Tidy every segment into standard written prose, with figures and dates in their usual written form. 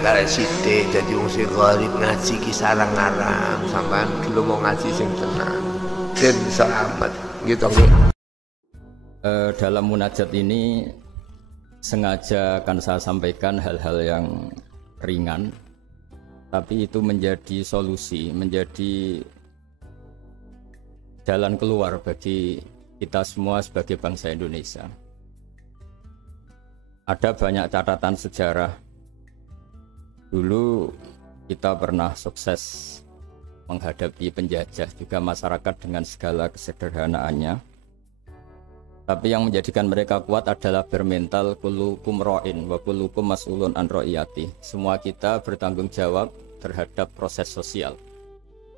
karek sithik dadi wong sing gharib ngaji ki sarang-arang sampean gelem mau ngaji sing tenang den selamat gitu nggih. Dalam munajat ini sengaja akan saya sampaikan hal-hal yang ringan, tapi itu menjadi solusi, menjadi jalan keluar bagi kita semua sebagai bangsa Indonesia. Ada banyak catatan sejarah. Dulu kita pernah sukses menghadapi penjajah, juga masyarakat dengan segala kesederhanaannya. Tapi yang menjadikan mereka kuat adalah bermental kullukum ra'in wa kullukum mas'ulun an ra'iyati. Semua kita bertanggung jawab terhadap proses sosial,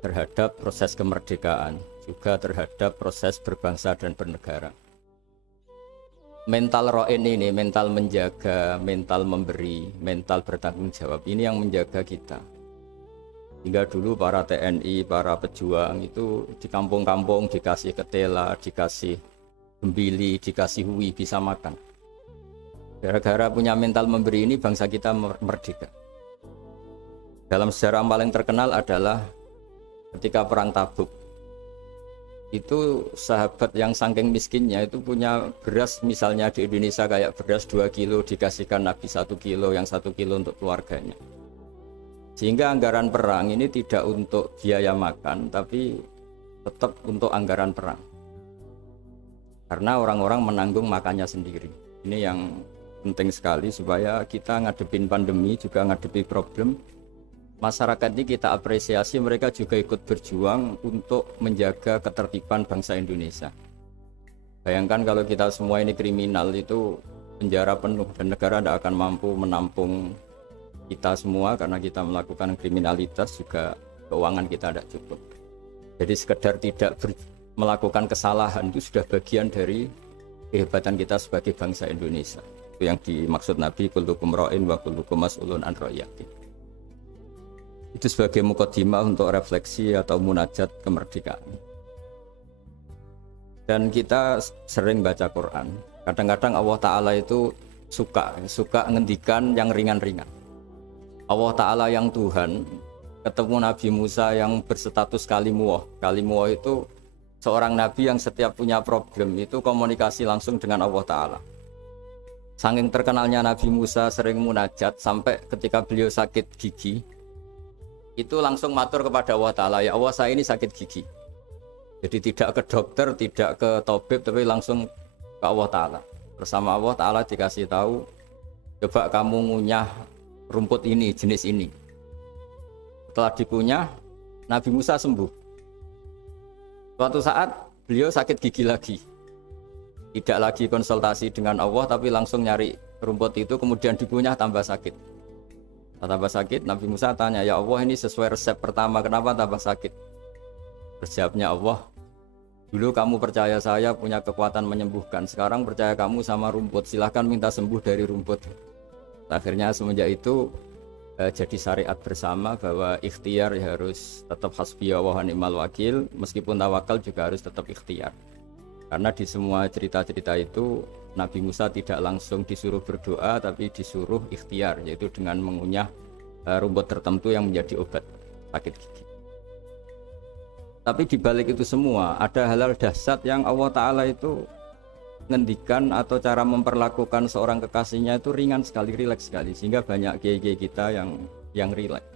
terhadap proses kemerdekaan, juga terhadap proses berbangsa dan bernegara. Mental ra'in ini, mental menjaga, mental memberi, mental bertanggung jawab, ini yang menjaga kita. Hingga dulu para TNI, para pejuang itu di kampung-kampung dikasih ketela, dikasih gembili, dikasih hui, bisa makan. Gara-gara punya mental memberi ini bangsa kita merdeka. Dalam sejarah paling terkenal adalah ketika perang Tabuk. Itu sahabat yang saking miskinnya itu punya beras, misalnya di Indonesia kayak beras 2 kilo dikasihkan Nabi 1 kilo, yang 1 kilo untuk keluarganya. Sehingga anggaran perang ini tidak untuk biaya makan, tapi tetap untuk anggaran perang. Karena orang-orang menanggung makannya sendiri. Ini yang penting sekali supaya kita ngadepin pandemi, juga ngadepi problem. Masyarakat ini kita apresiasi, mereka juga ikut berjuang untuk menjaga ketertiban bangsa Indonesia. Bayangkan kalau kita semua ini kriminal, itu penjara penuh dan negara tidak akan mampu menampung kita semua karena kita melakukan kriminalitas, juga keuangan kita tidak cukup. Jadi sekedar tidak melakukan kesalahan itu sudah bagian dari kehebatan kita sebagai bangsa Indonesia. Itu yang dimaksud Nabi kullukum ra'in wa kullukum mas'ulun an ra'iyati. Itu sebagai mukadimah untuk refleksi atau munajat kemerdekaan. Dan kita sering baca Quran. Kadang-kadang Allah Ta'ala itu suka ngendikan yang ringan-ringan. Allah Ta'ala yang Tuhan ketemu Nabi Musa yang berstatus kalimuwah. Kalimuwah itu seorang nabi yang setiap punya problem itu komunikasi langsung dengan Allah Ta'ala. Saking terkenalnya Nabi Musa sering munajat sampai ketika beliau sakit gigi, itu langsung matur kepada Allah Ta'ala, ya Allah saya ini sakit gigi. Jadi tidak ke dokter, tidak ke tabib, tapi langsung ke Allah Ta'ala. Bersama Allah Ta'ala dikasih tahu, coba kamu ngunyah rumput ini, jenis ini. Setelah dikunyah, Nabi Musa sembuh. Suatu saat beliau sakit gigi lagi. Tidak lagi konsultasi dengan Allah, tapi langsung nyari rumput itu, kemudian dikunyah tambah sakit. Tambah sakit, Nabi Musa tanya, ya Allah ini sesuai resep pertama, kenapa tambah sakit? Jawabnya Allah, dulu kamu percaya saya punya kekuatan menyembuhkan, sekarang percaya kamu sama rumput, silahkan minta sembuh dari rumput. Akhirnya semenjak itu jadi syariat bersama bahwa ikhtiar ya harus tetap hasbiyallah wa ni'mal wakil, meskipun tawakal juga harus tetap ikhtiar. Karena di semua cerita-cerita itu Nabi Musa tidak langsung disuruh berdoa, tapi disuruh ikhtiar, yaitu dengan mengunyah rumput tertentu yang menjadi obat sakit gigi. Tapi di balik itu semua ada hal-hal dahsyat yang Allah Ta'ala itu ngendikan, atau cara memperlakukan seorang kekasihnya itu ringan sekali, rileks sekali, sehingga banyak kiai-kiai kita yang rileks.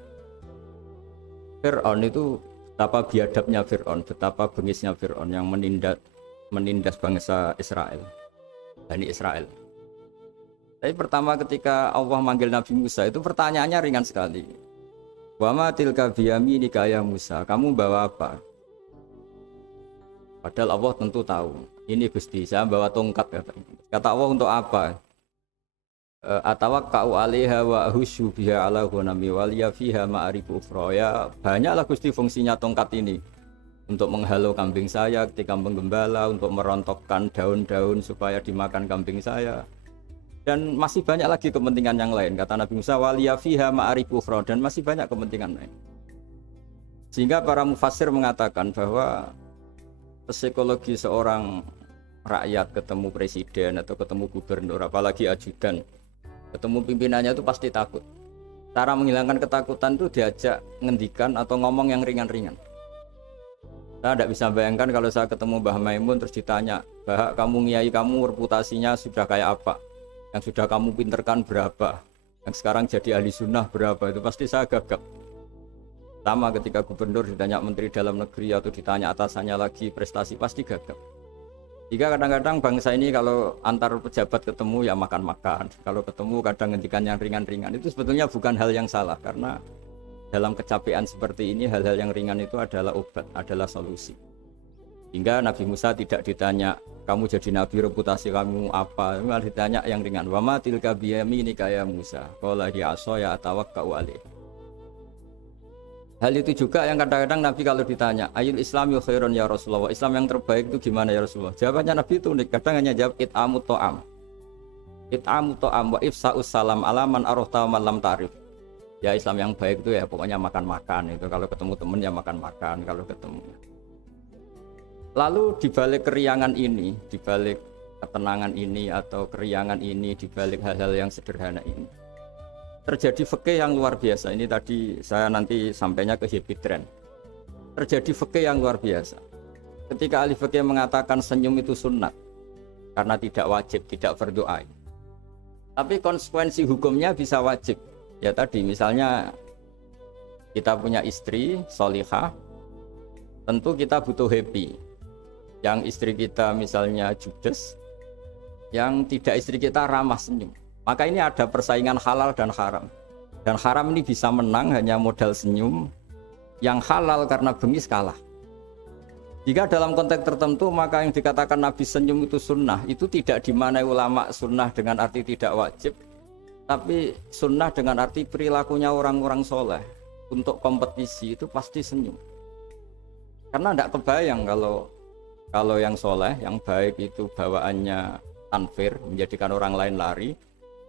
Fir'aun itu betapa biadabnya Fir'aun, betapa bengisnya Fir'aun yang menindas bangsa Israel, Bani Israel. Tapi pertama ketika Allah manggil Nabi Musa itu pertanyaannya ringan sekali. Wa ma tilka biyaminika ya Musa, kamu bawa apa? Padahal Allah tentu tahu. Ini Gusti, saya bawa tongkat. Kata Allah, untuk apa? Atawakka'u 'alaiha wa ahussu biha 'ala ghanami wa liya fiha ma'arifu ukhra. Ya, banyaklah Gusti fungsinya tongkat ini. Untuk menghalau kambing saya ketika menggembala, untuk merontokkan daun-daun supaya dimakan kambing saya. Dan masih banyak lagi kepentingan yang lain. Kata Nabi Musa, wa liya fiha ma'arifu ukhra, dan masih banyak kepentingan lain. Sehingga para mufassir mengatakan bahwa psikologi seorang rakyat ketemu presiden atau ketemu gubernur, apalagi ajudan, ketemu pimpinannya itu pasti takut. Cara menghilangkan ketakutan itu diajak ngendikan atau ngomong yang ringan-ringan. Saya tidak bisa bayangkan kalau saya ketemu Mbah Maimun terus ditanya, Mbah, kamu ngiyai kamu reputasinya sudah kayak apa? Yang sudah kamu pinterkan berapa? Yang sekarang jadi ahli sunnah berapa? Itu pasti saya gagap. Sama ketika gubernur ditanya menteri dalam negeri atau ditanya atasannya lagi prestasi, pasti gagap. Jika kadang-kadang bangsa ini kalau antar pejabat ketemu ya makan-makan, kalau ketemu kadang ngendikan yang ringan-ringan, itu sebetulnya bukan hal yang salah, karena dalam kecapean seperti ini hal-hal yang ringan itu adalah obat, adalah solusi. Hingga Nabi Musa tidak ditanya kamu jadi nabi reputasi kamu apa, malah ditanya yang ringan, wa ma tilka biyaminika ya Musa qala hi asaya atawakkau alaih. Hal itu juga yang kadang-kadang Nabi kalau ditanya ayul islami khairun ya Rasulullah, Islam yang terbaik itu gimana ya Rasulullah, jawabannya Nabi itu unik, kadang hanya jawab it'amut ta'am wa ifsa'us salam alaman arafta man lam ta'rif. Ya Islam yang baik itu ya pokoknya makan-makan, itu kalau ketemu teman ya makan-makan kalau ketemu. Lalu dibalik keriangan ini, dibalik ketenangan ini atau keriangan ini, dibalik hal-hal yang sederhana ini, terjadi fikih yang luar biasa. Ini tadi saya nanti sampainya ke happy trend. Terjadi fikih yang luar biasa. Ketika ahli fikih mengatakan senyum itu sunnat karena tidak wajib, tidak fardhu ain. Tapi konsekuensi hukumnya bisa wajib. Ya tadi misalnya kita punya istri solihah, tentu kita butuh happy. Yang istri kita misalnya judes, yang tidak istri kita ramah senyum. Maka ini ada persaingan halal dan haram. Dan haram ini bisa menang hanya modal senyum. Yang halal karena bengis kalah. Jika dalam konteks tertentu maka yang dikatakan Nabi senyum itu sunnah, itu tidak dimanai ulama sunnah dengan arti tidak wajib, tapi sunnah dengan arti perilakunya orang-orang soleh untuk kompetisi itu pasti senyum. Karena tidak kebayang kalau yang soleh, yang baik itu bawaannya tanfir, menjadikan orang lain lari,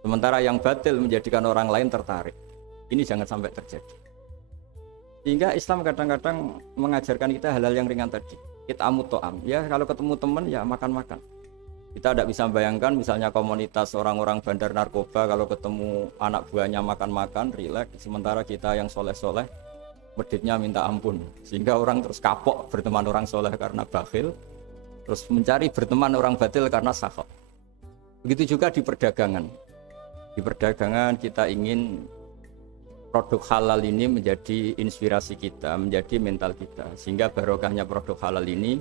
sementara yang batil menjadikan orang lain tertarik. Ini jangan sampai terjadi. Sehingga Islam kadang-kadang mengajarkan kita hal-hal yang ringan tadi. It'amut ta'am. Ya kalau ketemu teman ya makan-makan. Kita tidak bisa bayangkan misalnya komunitas orang-orang bandar narkoba kalau ketemu anak buahnya makan-makan, rileks. Sementara kita yang soleh-soleh, meditnya minta ampun. Sehingga orang terus kapok berteman orang soleh karena bakhil. Terus mencari berteman orang batil karena sakhot. Begitu juga di perdagangan. Di perdagangan kita ingin produk halal ini menjadi inspirasi kita, menjadi mental kita, sehingga barokahnya produk halal ini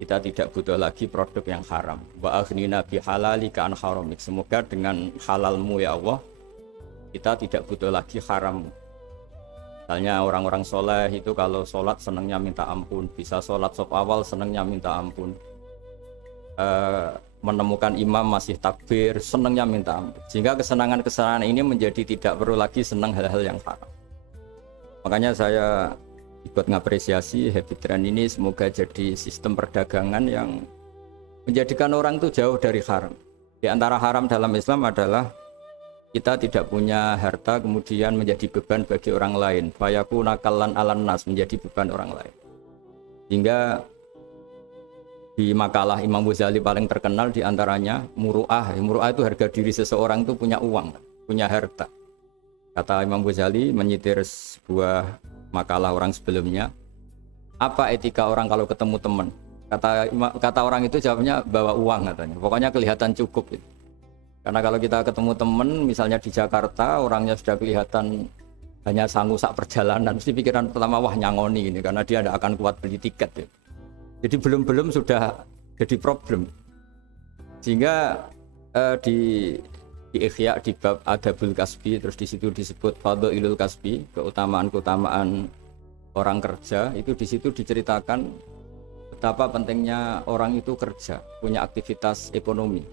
kita tidak butuh lagi produk yang haram. Wa aghnina bi halalika an haramik. Semoga dengan halalmu ya Allah kita tidak butuh lagi haram. Misalnya orang-orang soleh itu kalau sholat senangnya minta ampun, bisa sholat sop awal senangnya minta ampun, menemukan imam masih takbir senangnya minta ampun, sehingga kesenangan-kesenangan ini menjadi tidak perlu lagi senang hal-hal yang haram. Makanya saya ikut ngapresiasi happy trend ini, semoga jadi sistem perdagangan yang menjadikan orang itu jauh dari haram. Di antara haram dalam Islam adalah kita tidak punya harta kemudian menjadi beban bagi orang lain, fayakuna kallan alan nas, menjadi beban orang lain. Hingga di makalah Imam Ghazali paling terkenal diantaranya muru'ah. Muru'ah itu harga diri seseorang itu punya uang, punya harta. Kata Imam Ghazali menyitir sebuah makalah orang sebelumnya, apa etika orang kalau ketemu teman? Kata orang itu jawabnya bawa uang katanya. Pokoknya kelihatan cukup gitu. Karena kalau kita ketemu teman misalnya di Jakarta, orangnya sudah kelihatan hanya sanggup sak perjalanan, mesti pikiran pertama wah nyangoni ini karena dia tidak akan kuat beli tiket gitu. Jadi belum sudah jadi problem. Sehingga di Ihya di bab Adabul Kasbi, terus di situ disebut Fadhailul Kasbi, keutamaan-keutamaan orang kerja, itu di situ diceritakan betapa pentingnya orang itu kerja, punya aktivitas ekonomi,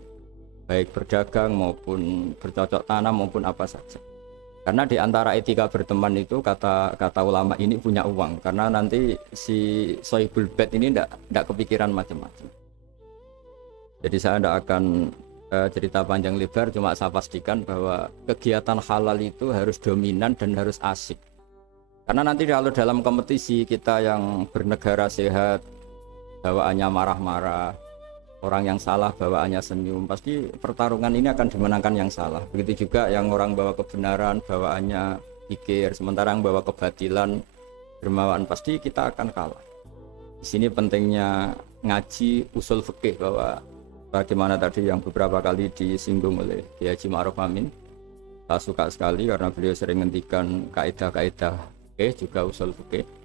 baik berdagang maupun bercocok tanam maupun apa saja. Karena di antara etika berteman itu kata ulama ini punya uang, karena nanti si sohibul bait ini tidak kepikiran macam-macam. Jadi saya tidak akan cerita panjang lebar, cuma saya pastikan bahwa kegiatan halal itu harus dominan dan harus asik. Karena nanti kalau dalam kompetisi kita yang bernegara sehat, bawaannya marah-marah, orang yang salah bawaannya senyum, pasti pertarungan ini akan dimenangkan yang salah. Begitu juga yang orang bawa kebenaran bawaannya pikir, sementara yang bawa kebatilan dermawan, pasti kita akan kalah. Di sini pentingnya ngaji usul fikih, bahwa bagaimana tadi yang beberapa kali disinggung oleh Kiai Haji Ma'ruf Amin. Saya suka sekali karena beliau sering ngendikan kaidah-kaidah fikih juga usul fikih.